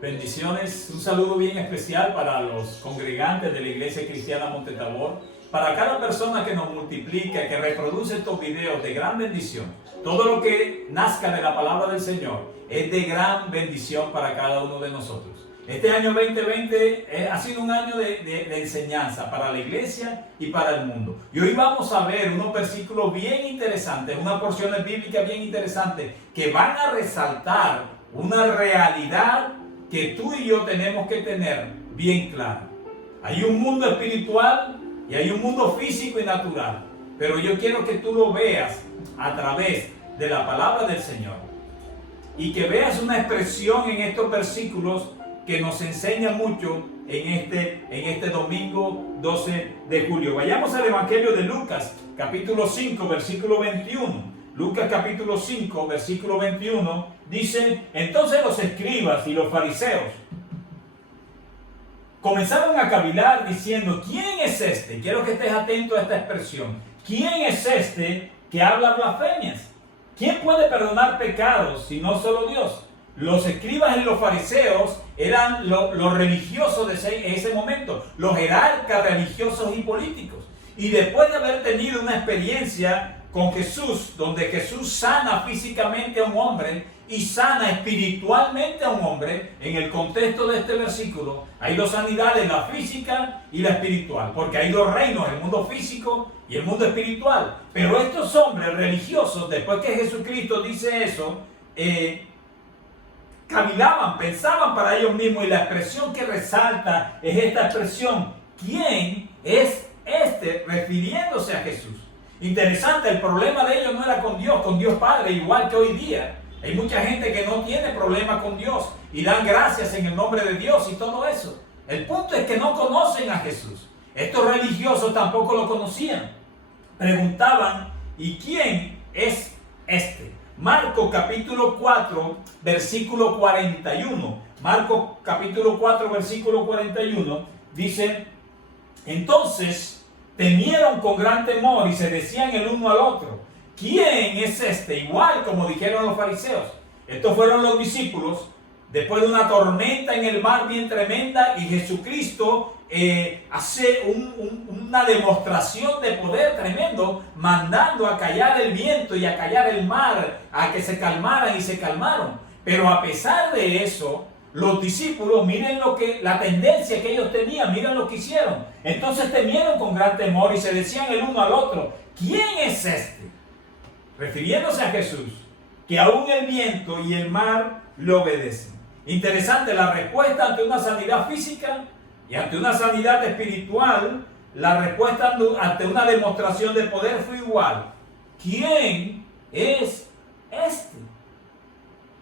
Bendiciones, un saludo bien especial para los congregantes de la Iglesia Cristiana Monte Tabor, para cada persona que nos multiplica, que reproduce estos videos de gran bendición. Todo lo que nazca de la palabra del Señor es de gran bendición para cada uno de nosotros. Este año 2020 ha sido un año de enseñanza para la iglesia y para el mundo. Y hoy vamos a ver unos versículos bien interesantes, unas porciones bíblicas bien interesantes que van a resaltar una realidad que tú y yo tenemos que tener bien clara. Hay un mundo espiritual y hay un mundo físico y natural, pero yo quiero que tú lo veas a través de la palabra del Señor y que veas una expresión en estos versículos que nos enseña mucho en este domingo 12 de julio. Vayamos al Evangelio de Lucas, capítulo 5, versículo 21. Lucas capítulo 5, versículo 21, dice: entonces los escribas y los fariseos comenzaron a cavilar diciendo: ¿quién es este? Quiero que estés atento a esta expresión. ¿Quién es este que habla blasfemias? ¿Quién puede perdonar pecados si no solo Dios? Los escribas y los fariseos eran los religiosos de ese momento, los jerarcas religiosos y políticos. Y después de haber tenido una experiencia con Jesús, donde Jesús sana físicamente a un hombre y sana espiritualmente a un hombre, en el contexto de este versículo hay dos sanidades, la física y la espiritual, porque hay dos reinos, el mundo físico y el mundo espiritual. Pero estos hombres religiosos, después que Jesucristo dice eso, cavilaban, pensaban para ellos mismos, y la expresión que resalta es esta expresión: ¿quién es este? Refiriéndose a Jesús. Interesante, el problema de ellos no era con Dios Padre, igual que hoy día. Hay mucha gente que no tiene problema con Dios y dan gracias en el nombre de Dios y todo eso. El punto es que no conocen a Jesús. Estos religiosos tampoco lo conocían. Preguntaban: ¿y quién es este? Marcos capítulo 4, versículo 41. Marcos capítulo 4, versículo 41 dice: entonces temieron con gran temor y se decían el uno al otro: ¿quién es este? Igual como dijeron los fariseos. Estos fueron los discípulos después de una tormenta en el mar bien tremenda, y Jesucristo hace una demostración de poder tremendo, mandando a callar el viento y a callar el mar, a que se calmaran, y se calmaron. Pero a pesar de eso, los discípulos, miren la tendencia que ellos tenían, miren lo que hicieron. Entonces temieron con gran temor y se decían el uno al otro: ¿quién es este? Refiriéndose a Jesús, que aún el viento y el mar le obedecen. Interesante, la respuesta ante una sanidad física y ante una sanidad espiritual, la respuesta ante una demostración de poder fue igual: ¿quién es este?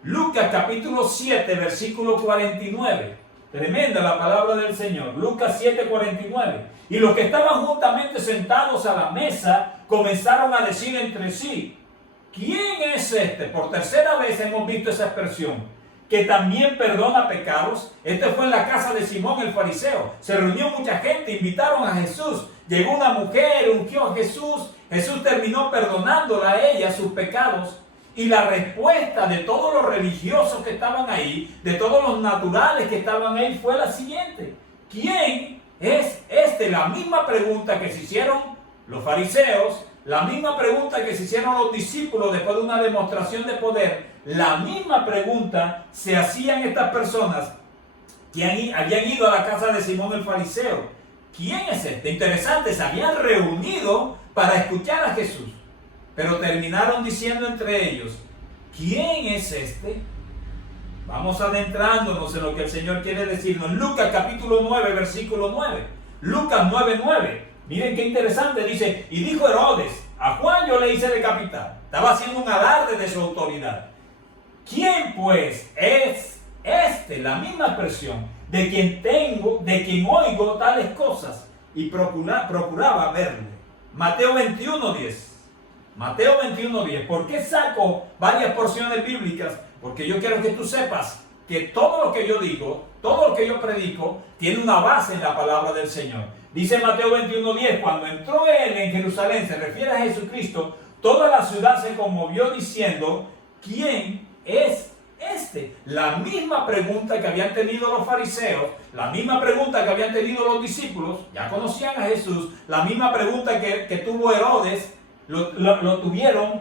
Lucas capítulo 7, versículo 49. Tremenda la palabra del Señor. Lucas 7, 49. Y los que estaban juntamente sentados a la mesa comenzaron a decir entre sí: ¿quién es este? Por tercera vez hemos visto esa expresión, que también perdona pecados. Este fue en la casa de Simón el fariseo. Se reunió mucha gente, invitaron a Jesús. Llegó una mujer, ungió a Jesús. Jesús terminó perdonándola a ella sus pecados. Y la respuesta de todos los religiosos que estaban ahí, de todos los naturales que estaban ahí, fue la siguiente: ¿quién es este? La misma pregunta que se hicieron los fariseos, la misma pregunta que se hicieron los discípulos después de una demostración de poder, la misma pregunta se hacían estas personas que habían ido a la casa de Simón el fariseo. ¿Quién es este? Interesante, se habían reunido para escuchar a Jesús, pero terminaron diciendo entre ellos: ¿quién es este? Vamos adentrándonos en lo que el Señor quiere decirnos. Lucas capítulo 9, versículo 9. Lucas 9, 9. Miren qué interesante, dice: y dijo Herodes: a Juan yo le hice decapitar. Estaba haciendo un alarde de su autoridad. ¿Quién pues es este? La misma expresión, de quien oigo tales cosas, y procuraba verle. Mateo 21, 10. Mateo 21:10. ¿Por qué saco varias porciones bíblicas? Porque yo quiero que tú sepas que todo lo que yo digo, todo lo que yo predico, tiene una base en la palabra del Señor. Dice Mateo 21:10: cuando entró él en Jerusalén, se refiere a Jesucristo, toda la ciudad se conmovió diciendo: ¿quién es La misma pregunta que habían tenido los fariseos, la misma pregunta que habían tenido los discípulos, ya conocían a Jesús, la misma pregunta que tuvo Herodes, lo tuvieron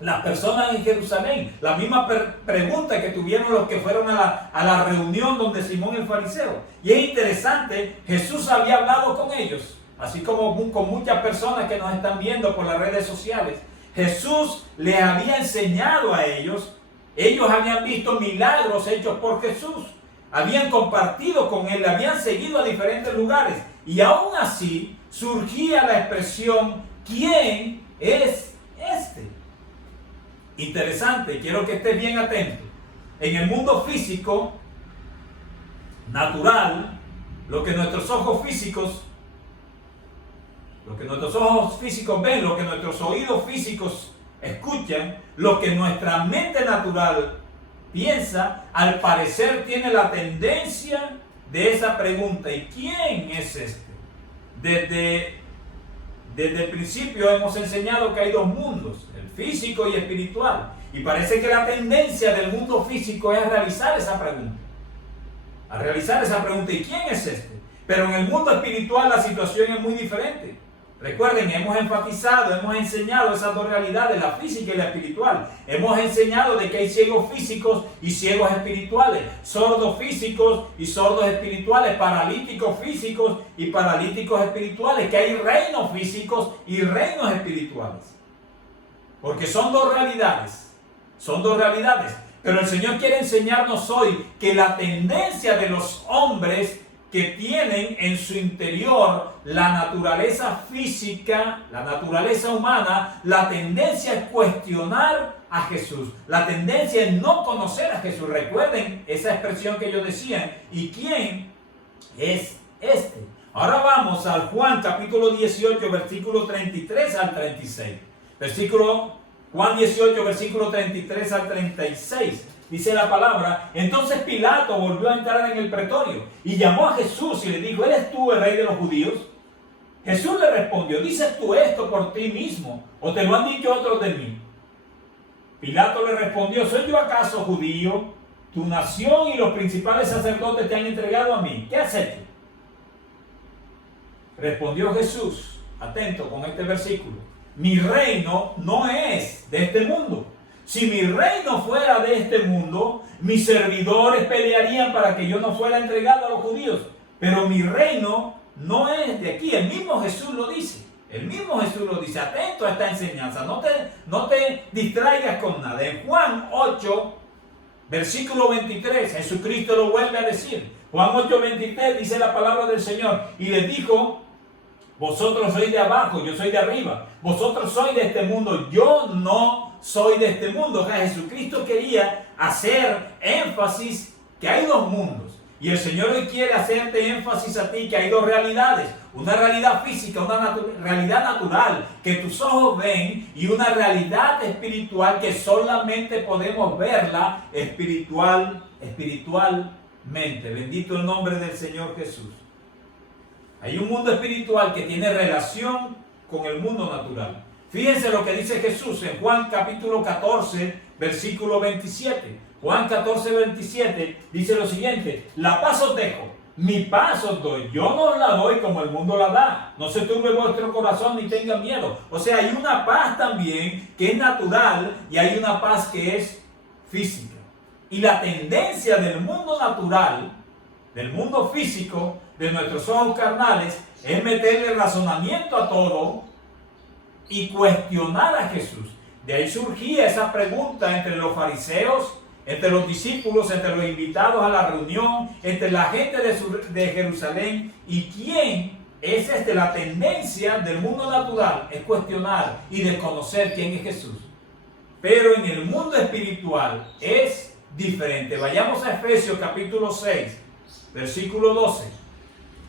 las personas en Jerusalén, la misma pregunta que tuvieron los que fueron a la reunión donde Simón el fariseo. Y es interesante, Jesús había hablado con ellos, así como con muchas personas que nos están viendo por las redes sociales. Jesús les había enseñado a ellos. Ellos habían visto milagros hechos por Jesús, habían compartido con Él, habían seguido a diferentes lugares. Y aún así surgía la expresión, ¿quién es este? Interesante, quiero que estés bien atento. En el mundo físico, natural, lo que nuestros ojos físicos ven, lo que nuestros oídos físicos escuchan, lo que nuestra mente natural piensa, al parecer tiene la tendencia de esa pregunta. ¿Y quién es este? Desde el principio hemos enseñado que hay dos mundos, el físico y espiritual. Y parece que la tendencia del mundo físico es realizar esa pregunta. ¿Y quién es este? Pero en el mundo espiritual la situación es muy diferente. Recuerden, hemos enfatizado, hemos enseñado esas dos realidades, la física y la espiritual. Hemos enseñado de que hay ciegos físicos y ciegos espirituales, sordos físicos y sordos espirituales, paralíticos físicos y paralíticos espirituales, que hay reinos físicos y reinos espirituales. Porque son dos realidades, Pero el Señor quiere enseñarnos hoy que la tendencia de los hombres que tienen en su interior la naturaleza física, la naturaleza humana, la tendencia es cuestionar a Jesús. La tendencia es no conocer a Jesús. Recuerden esa expresión que ellos decían. ¿Y quién es este? Ahora vamos al Juan capítulo 18, versículo 33 al 36. Juan 18, versículo 33 al 36. Dice la palabra, entonces Pilato volvió a entrar en el pretorio y llamó a Jesús y le dijo, ¿eres tú el rey de los judíos? Jesús le respondió, ¿dices tú esto por ti mismo o te lo han dicho otros de mí? Pilato le respondió, ¿soy yo acaso judío? Tu nación y los principales sacerdotes te han entregado a mí. ¿Qué has hecho? Respondió Jesús, atento con este versículo, mi reino no es de este mundo. Si mi reino fuera de este mundo, mis servidores pelearían para que yo no fuera entregado a los judíos. Pero mi reino no es de aquí. El mismo Jesús lo dice. Atento a esta enseñanza. No te distraigas con nada. En Juan 8, versículo 23, Jesucristo lo vuelve a decir. Juan 8, 23 dice la palabra del Señor. Y les dijo, vosotros sois de abajo, yo soy de arriba. Vosotros sois de este mundo, yo no soy de este mundo. O sea, Jesucristo quería hacer énfasis que hay dos mundos. Y el Señor hoy quiere hacerte énfasis a ti que hay dos realidades. Una realidad física, una realidad natural que tus ojos ven y una realidad espiritual que solamente podemos verla espiritualmente. Bendito el nombre del Señor Jesús. Hay un mundo espiritual que tiene relación con el mundo natural. Fíjense lo que dice Jesús en Juan capítulo 14, versículo 27. Juan 14, 27 dice lo siguiente, la paz os dejo, mi paz os doy, yo no os la doy como el mundo la da. No se turbe vuestro corazón ni tenga miedo. O sea, hay una paz también que es natural y hay una paz que es física. Y la tendencia del mundo natural, del mundo físico, de nuestros ojos carnales, es meterle razonamiento a todo y cuestionar a Jesús. De ahí surgía esa pregunta entre los fariseos, entre los discípulos, entre los invitados a la reunión, entre la gente de Jerusalén. ¿Y quién es este? La tendencia del mundo natural es cuestionar y desconocer quién es Jesús. Pero en el mundo espiritual es diferente. Vayamos a Efesios capítulo 6, versículo 12.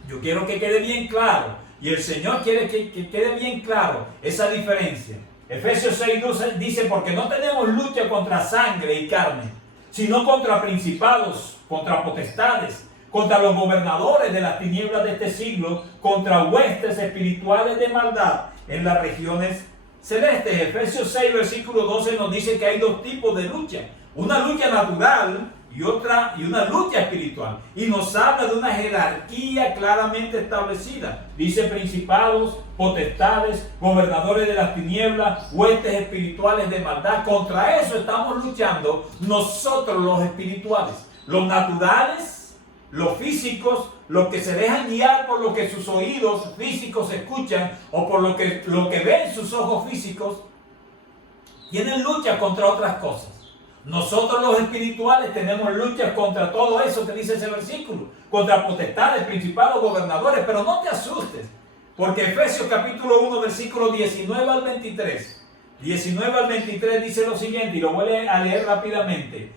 Yo quiero que quede bien claro, y el Señor quiere que quede bien claro esa diferencia. Efesios 6:12 dice, porque no tenemos lucha contra sangre y carne, sino contra principados, contra potestades, contra los gobernadores de las tinieblas de este siglo, contra huestes espirituales de maldad en las regiones celestes. Efesios 6, versículo 12 nos dice que hay dos tipos de lucha. Una lucha natural y una lucha espiritual. Y nos habla de una jerarquía claramente establecida. Dice principados, potestades, gobernadores de las tinieblas, huestes espirituales de maldad. Contra eso estamos luchando nosotros los espirituales. Los naturales, los físicos, los que se dejan guiar por lo que sus oídos físicos escuchan o por lo que ven sus ojos físicos, tienen lucha contra otras cosas. Nosotros los espirituales tenemos luchas contra todo eso que dice ese versículo, contra potestades, principados, gobernadores, pero no te asustes, porque Efesios capítulo 1, versículo 19 al 23, 19 al 23 dice lo siguiente, y lo voy a leer rápidamente.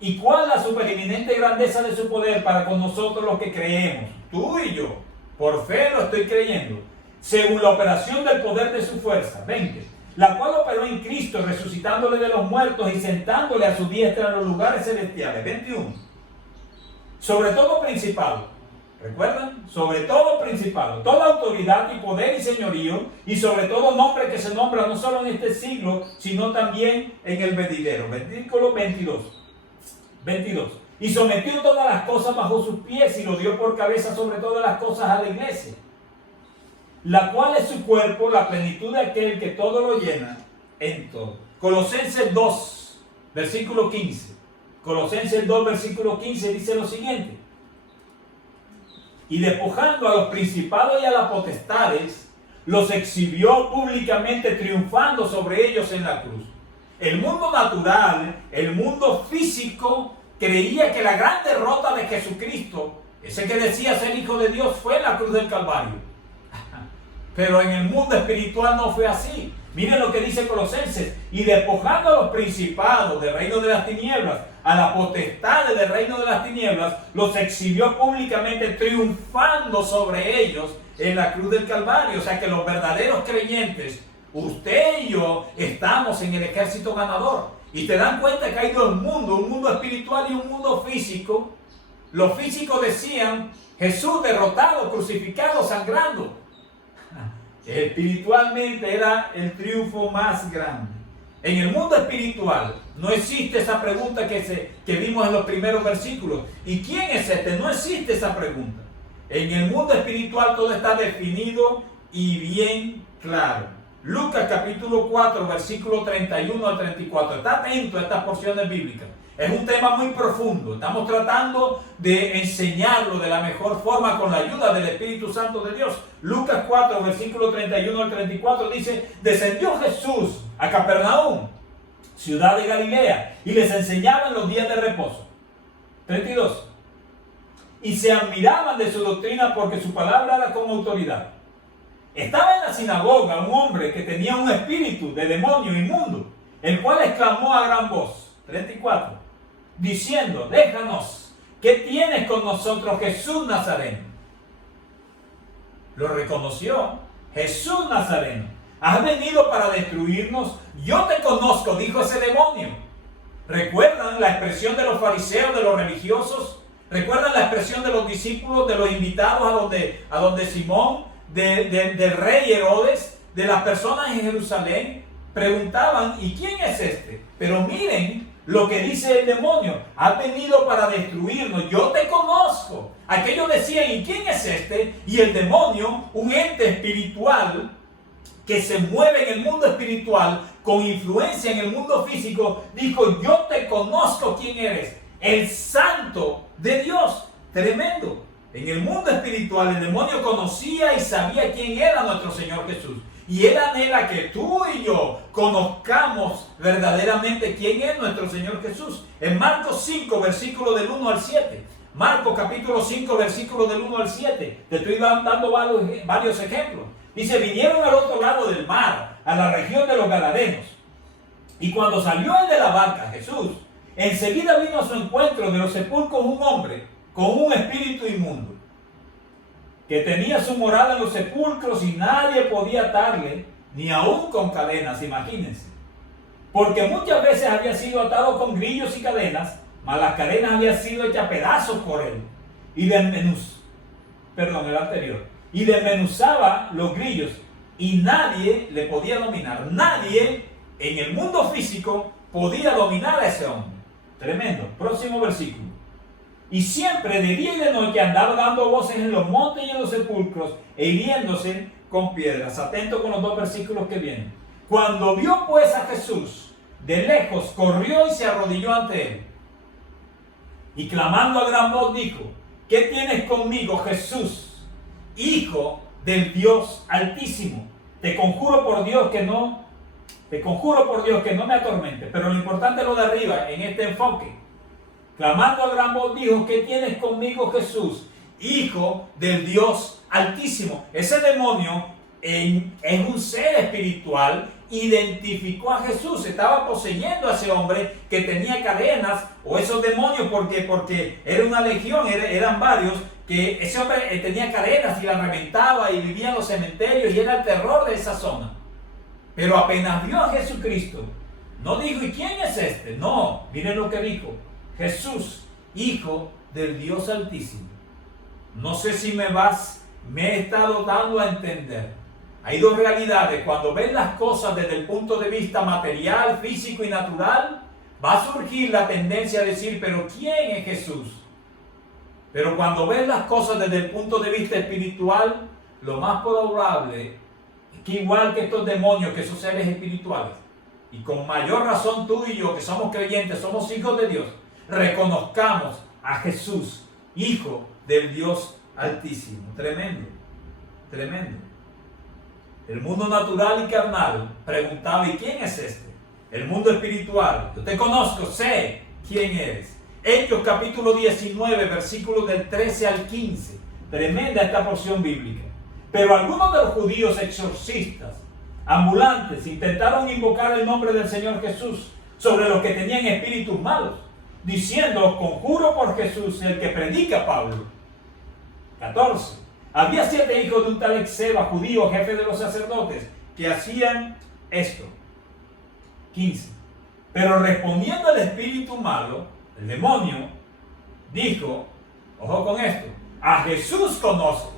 ¿Y cuál la supereminente grandeza de su poder para con nosotros los que creemos? Tú y yo, por fe lo estoy creyendo, según la operación del poder de su fuerza. 20. La cual operó en Cristo, resucitándole de los muertos y sentándole a su diestra en los lugares celestiales. 21. Sobre todo principado, ¿recuerdan? Sobre todo principado, toda autoridad y poder y señorío, y sobre todo nombre que se nombra no solo en este siglo, sino también en el venidero. Versículo 22. 22. Y sometió todas las cosas bajo sus pies y lo dio por cabeza sobre todas las cosas a la iglesia, la cual es su cuerpo, la plenitud de aquel que todo lo llena en todo. Colosenses 2, versículo 15. Colosenses 2, versículo 15 dice lo siguiente. Y despojando a los principados y a las potestades, los exhibió públicamente, triunfando sobre ellos en la cruz. El mundo natural, el mundo físico, creía que la gran derrota de Jesucristo, ese que decía ser hijo de Dios, fue en la cruz del Calvario. Pero en el mundo espiritual no fue así. Miren lo que dice Colosenses. Y despojando a los principados del reino de las tinieblas, a la potestad del reino de las tinieblas, los exhibió públicamente, triunfando sobre ellos en la cruz del Calvario. O sea que los verdaderos creyentes, usted y yo, estamos en el ejército ganador. Y te dan cuenta que hay dos mundos, un mundo espiritual y un mundo físico. Los físicos decían, Jesús derrotado, crucificado, sangrando. Espiritualmente era el triunfo más grande. En el mundo espiritual no existe esa pregunta que vimos en los primeros versículos. ¿Y quién es este? No existe esa pregunta. En el mundo espiritual todo está definido y bien claro. Lucas capítulo 4, versículo 31 al 34. Está atento a estas porciones bíblicas. Es un tema muy profundo. Estamos tratando de enseñarlo de la mejor forma con la ayuda del Espíritu Santo de Dios. Lucas 4, versículo 31 al 34 dice: descendió Jesús a Capernaum, ciudad de Galilea, y les enseñaba en los días de reposo. 32. Y se admiraban de su doctrina porque su palabra era con autoridad. Estaba en la sinagoga un hombre que tenía un espíritu de demonio inmundo, el cual exclamó a gran voz. 34. Diciendo: déjanos, ¿qué tienes con nosotros, Jesús Nazareno? Lo reconoció. Jesús Nazareno, ¿has venido para destruirnos? Yo te conozco, dijo ese demonio. ¿Recuerdan la expresión de los fariseos, de los religiosos? ¿Recuerdan la expresión de los discípulos, de los invitados a donde Simón, del rey Herodes, de las personas en Jerusalén? Preguntaban: ¿y quién es este? Pero miren lo que dice el demonio: has venido para destruirnos, yo te conozco. Aquellos decían: ¿y quién es este? Y el demonio, un ente espiritual que se mueve en el mundo espiritual, con influencia en el mundo físico, dijo: yo te conozco quién eres, el santo de Dios. Tremendo. En el mundo espiritual el demonio conocía y sabía quién era nuestro Señor Jesús. Y Él anhela que tú y yo conozcamos verdaderamente quién es nuestro Señor Jesús. En Marcos 5, versículo del 1 al 7. Marcos capítulo 5, versículo del 1 al 7. Te estoy dando varios ejemplos. Dice: vinieron al otro lado del mar, a la región de los Gadarenos. Y cuando salió él de la barca, Jesús, enseguida vino a su encuentro de los sepulcros un hombre con un espíritu inmundo, que tenía su morada en los sepulcros y nadie podía atarle, ni aún con cadenas, imagínense. Porque muchas veces había sido atado con grillos y cadenas, mas las cadenas habían sido hechas pedazos por él. Y desmenuzaba los grillos y nadie le podía dominar. Nadie en el mundo físico podía dominar a ese hombre. Tremendo. Próximo versículo. Y siempre de día y de noche andaba dando voces en los montes y en los sepulcros e hiriéndose con piedras. Atento con los dos versículos que vienen. Cuando vio pues a Jesús de lejos, corrió y se arrodilló ante él. Y clamando a gran voz dijo: ¿qué tienes conmigo, Jesús, Hijo del Dios Altísimo? Te conjuro por Dios que no me atormente. Pero lo importante es lo de arriba, en este enfoque. Clamando a gran voz dijo: ¿qué tienes conmigo, Jesús, Hijo del Dios Altísimo? Ese demonio es un ser espiritual. Identificó a Jesús, estaba poseyendo a ese hombre que tenía cadenas, o esos demonios, porque era una legión, eran varios, que ese hombre tenía cadenas y las reventaba y vivía en los cementerios y era el terror de esa zona. Pero apenas vio a Jesucristo, no dijo: ¿y quién es este? No, miren lo que dijo: Jesús, Hijo del Dios Altísimo. No sé si me he estado dando a entender. Hay dos realidades. Cuando ves las cosas desde el punto de vista material, físico y natural, va a surgir la tendencia a decir: ¿pero quién es Jesús? Pero cuando ves las cosas desde el punto de vista espiritual, lo más probable es que, igual que estos demonios, que son seres espirituales, y con mayor razón tú y yo, que somos creyentes, somos hijos de Dios, reconozcamos a Jesús, Hijo del Dios Altísimo. Tremendo, tremendo. El mundo natural y carnal preguntaba: ¿y quién es este? El mundo espiritual: yo te conozco, sé quién eres. Hechos capítulo 19, versículos del 13 al 15. Tremenda esta porción bíblica. Pero algunos de los judíos exorcistas, ambulantes, intentaron invocar el nombre del Señor Jesús sobre los que tenían espíritus malos, diciendo: conjuro por Jesús, el que predica Pablo. 14. Había 7 hijos de un tal Exeba, judío, jefe de los sacerdotes, que hacían esto. 15. Pero respondiendo el espíritu malo, el demonio, dijo, ojo con esto: a Jesús conozco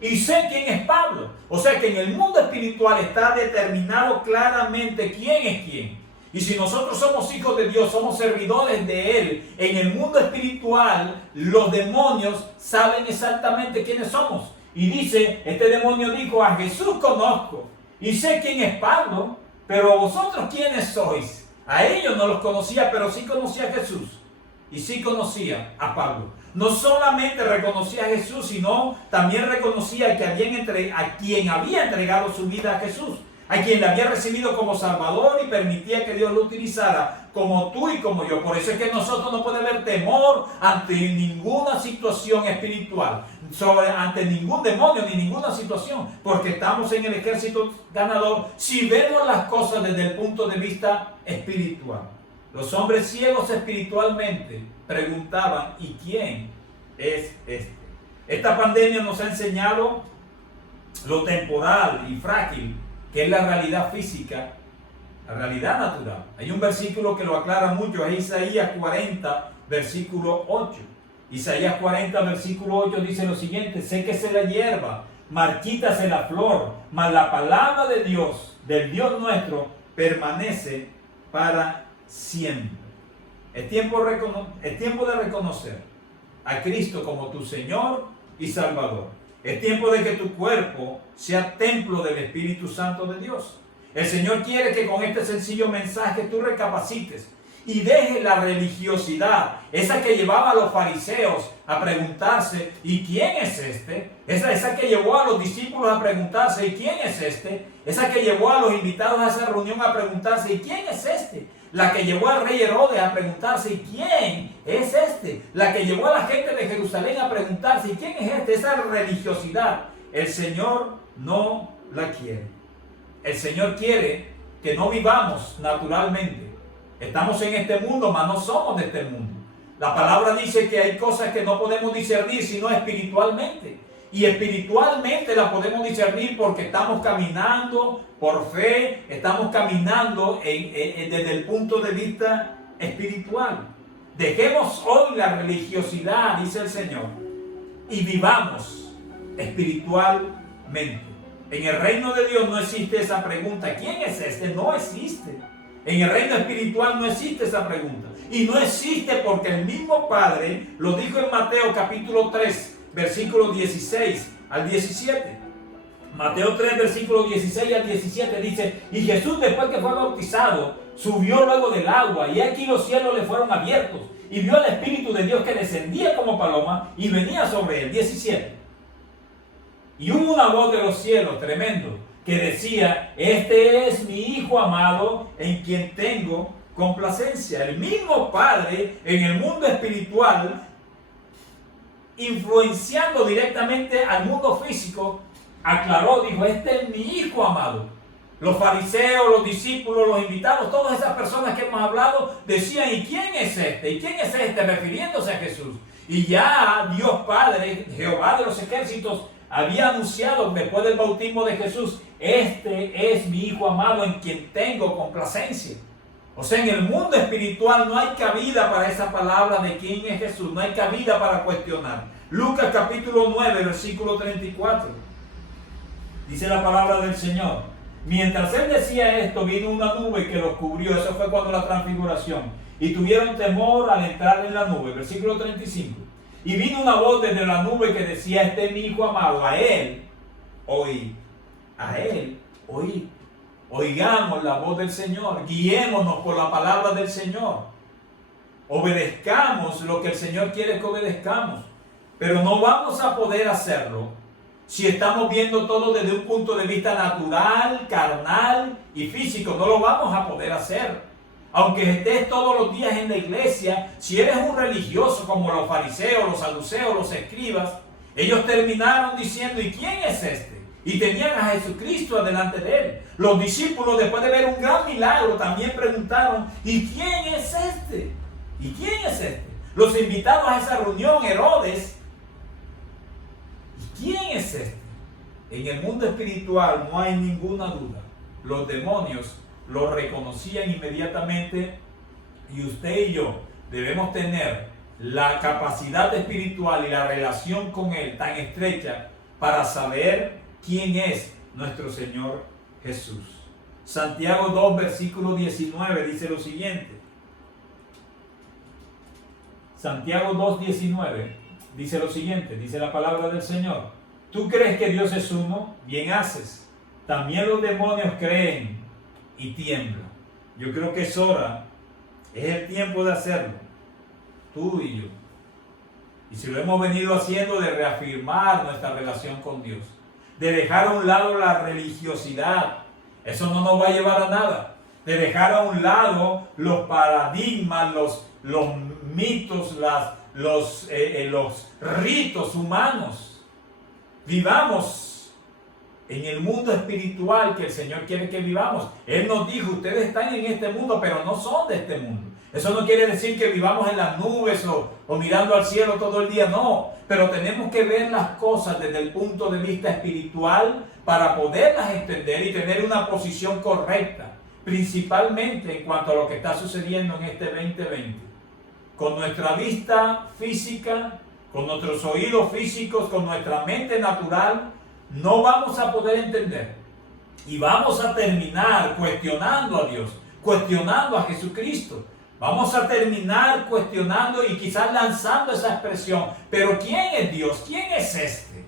y sé quién es Pablo. O sea que en el mundo espiritual está determinado claramente quién es quién. Y si nosotros somos hijos de Dios, somos servidores de Él, en el mundo espiritual los demonios saben exactamente quiénes somos. Y dice, este demonio dijo: a Jesús conozco y sé quién es Pablo, pero vosotros quiénes sois. A ellos no los conocía, pero sí conocía a Jesús y sí conocía a Pablo. No solamente reconocía a Jesús, sino también reconocía a quien había entregado su vida a Jesús, a quien le había recibido como Salvador y permitía que Dios lo utilizara como tú y como yo. Por eso es que nosotros no podemos haber temor ante ninguna situación espiritual, ante ningún demonio ni ninguna situación, porque estamos en el ejército ganador si vemos las cosas desde el punto de vista espiritual. Los hombres ciegos espiritualmente preguntaban: ¿y quién es este? Esta pandemia nos ha enseñado lo temporal y frágil que es la realidad física, la realidad natural. Hay un versículo que lo aclara mucho, es Isaías 40, versículo 8. Isaías 40, versículo 8 dice lo siguiente: séquese la hierba, marchítase la flor, mas la palabra de Dios, del Dios nuestro, permanece para siempre. Es tiempo de reconocer a Cristo como tu Señor y Salvador. Es tiempo de que tu cuerpo sea templo del Espíritu Santo de Dios. El Señor quiere que con este sencillo mensaje tú recapacites y dejes la religiosidad, esa que llevaba a los fariseos a preguntarse: ¿y quién es este? Esa que llevó a los discípulos a preguntarse: ¿y quién es este? Esa que llevó a los invitados a esa reunión a preguntarse: ¿y quién es este? La que llevó al rey Herodes a preguntarse: ¿y quién es este? La que llevó a la gente de Jerusalén a preguntarse: ¿y quién es este? Esa religiosidad, el Señor no la quiere. El Señor quiere que no vivamos naturalmente. Estamos en este mundo, mas no somos de este mundo. La palabra dice que hay cosas que no podemos discernir sino espiritualmente. Y espiritualmente la podemos discernir porque estamos caminando por fe, estamos caminando desde el punto de vista espiritual. Dejemos hoy la religiosidad, dice el Señor, y vivamos espiritualmente. En el reino de Dios no existe esa pregunta: ¿quién es este? No existe. En el reino espiritual no existe esa pregunta. Y no existe porque el mismo Padre lo dijo en Mateo capítulo 3, versículos 16 al 17. Mateo 3, versículos 16 al 17 dice: y Jesús, después que fue bautizado, subió luego del agua, y aquí los cielos le fueron abiertos, y vio al Espíritu de Dios que descendía como paloma y venía sobre él. 17. Y hubo una voz de los cielos, tremendo, que decía: este es mi Hijo amado, en quien tengo complacencia. El mismo Padre en el mundo espiritual, influenciando directamente al mundo físico, aclaró, dijo: este es mi Hijo amado. Los fariseos, los discípulos, los invitados, todas esas personas que hemos hablado, decían: ¿y quién es este? ¿Y quién es este? Refiriéndose a Jesús. Y ya Dios Padre, Jehová de los ejércitos, había anunciado después del bautismo de Jesús: este es mi Hijo amado, en quien tengo complacencia. O sea, en el mundo espiritual no hay cabida para esa palabra de quién es Jesús, no hay cabida para cuestionar. Lucas capítulo 9, versículo 34. Dice la palabra del Señor: mientras él decía esto, vino una nube que los cubrió. Eso fue cuando la transfiguración. Y tuvieron temor al entrar en la nube. Versículo 35. Y vino una voz desde la nube que decía: este es mi Hijo amado, a él oí. A él oí. Oigamos la voz del Señor, guiémonos por la palabra del Señor, obedezcamos lo que el Señor quiere que obedezcamos, pero no vamos a poder hacerlo si estamos viendo todo desde un punto de vista natural, carnal y físico. No lo vamos a poder hacer. Aunque estés todos los días en la iglesia, si eres un religioso como los fariseos, los saduceos, los escribas, ellos terminaron diciendo: ¿y quién es este? Y tenían a Jesucristo delante de él. Los discípulos, después de ver un gran milagro, también preguntaron: ¿y quién es este? ¿Y quién es este? Los invitados a esa reunión, Herodes: ¿y quién es este? En el mundo espiritual no hay ninguna duda. Los demonios lo reconocían inmediatamente, y usted y yo debemos tener la capacidad espiritual y la relación con él tan estrecha para saber quién es nuestro Señor Jesús. Santiago 2, versículo 19 dice lo siguiente. Santiago 2, 19 dice lo siguiente, dice la palabra del Señor: ¿tú crees que Dios es uno? Bien haces. También los demonios creen y tiemblan. Yo creo que es hora, es el tiempo de hacerlo, tú y yo. Y si lo hemos venido haciendo, de reafirmar nuestra relación con Dios, de dejar a un lado la religiosidad. Eso no nos va a llevar a nada. De dejar a un lado los paradigmas, los mitos, los ritos humanos. Vivamos en el mundo espiritual que el Señor quiere que vivamos. Él nos dijo: ustedes están en este mundo, pero no son de este mundo. Eso no quiere decir que vivamos en las nubes o mirando al cielo todo el día, no. Pero tenemos que ver las cosas desde el punto de vista espiritual para poderlas entender y tener una posición correcta, principalmente en cuanto a lo que está sucediendo en este 2020. Con nuestra vista física, con nuestros oídos físicos, con nuestra mente natural, no vamos a poder entender. Y vamos a terminar cuestionando a Dios, cuestionando a Jesucristo. Vamos a terminar cuestionando y quizás lanzando esa expresión: pero ¿quién es Dios? ¿Quién es este?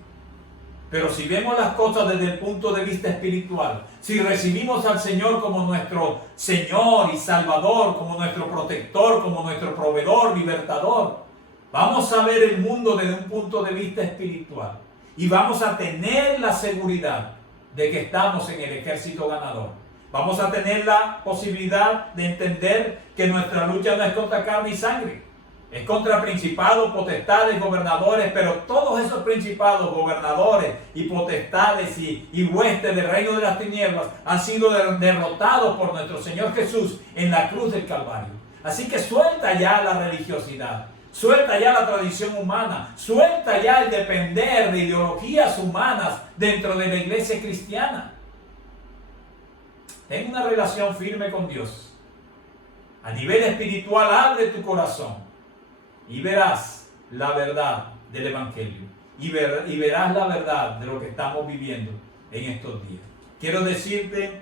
Pero si vemos las cosas desde el punto de vista espiritual, si recibimos al Señor como nuestro Señor y Salvador, como nuestro protector, como nuestro proveedor, libertador, vamos a ver el mundo desde un punto de vista espiritual. Y vamos a tener la seguridad de que estamos en el ejército ganador. Vamos a tener la posibilidad de entender que nuestra lucha no es contra carne y sangre. Es contra principados, potestades, gobernadores, pero todos esos principados, gobernadores y potestades y huestes del reino de las tinieblas han sido derrotados por nuestro Señor Jesús en la cruz del Calvario. Así que suelta ya la religiosidad, suelta ya la tradición humana, suelta ya el depender de ideologías humanas dentro de la iglesia cristiana. Ten una relación firme con Dios. A nivel espiritual, abre tu corazón y verás la verdad del Evangelio. Y verás la verdad de lo que estamos viviendo en estos días. Quiero decirte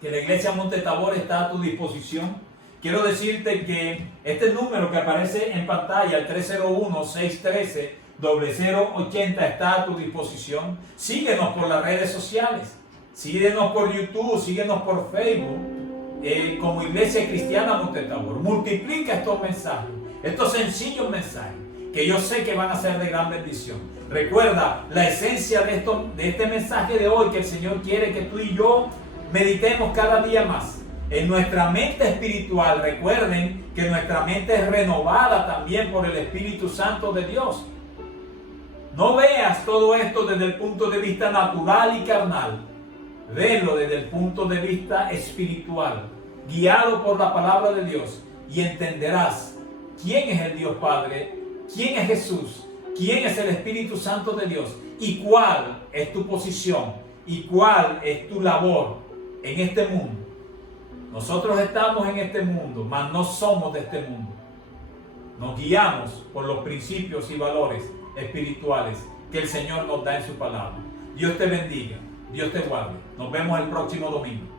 que la iglesia Monte Tabor está a tu disposición. Quiero decirte que este número que aparece en pantalla, el 301-613-0080, está a tu disposición. Síguenos por las redes sociales, síguenos por YouTube, síguenos por Facebook, como Iglesia Cristiana Monte Tabor. Multiplica estos mensajes, estos sencillos mensajes, que yo sé que van a ser de gran bendición. Recuerda la esencia de este mensaje de hoy, que el Señor quiere que tú y yo meditemos cada día más en nuestra mente espiritual. Recuerden que nuestra mente es renovada también por el Espíritu Santo de Dios. No veas todo esto desde el punto de vista natural y carnal. Velo desde el punto de vista espiritual, guiado por la palabra de Dios, y entenderás quién es el Dios Padre, quién es Jesús, quién es el Espíritu Santo de Dios, y cuál es tu posición y cuál es tu labor en este mundo. Nosotros estamos en este mundo, mas no somos de este mundo. Nos guiamos por los principios y valores espirituales que el Señor nos da en su palabra. Dios te bendiga, Dios te guarde. Nos vemos el próximo domingo.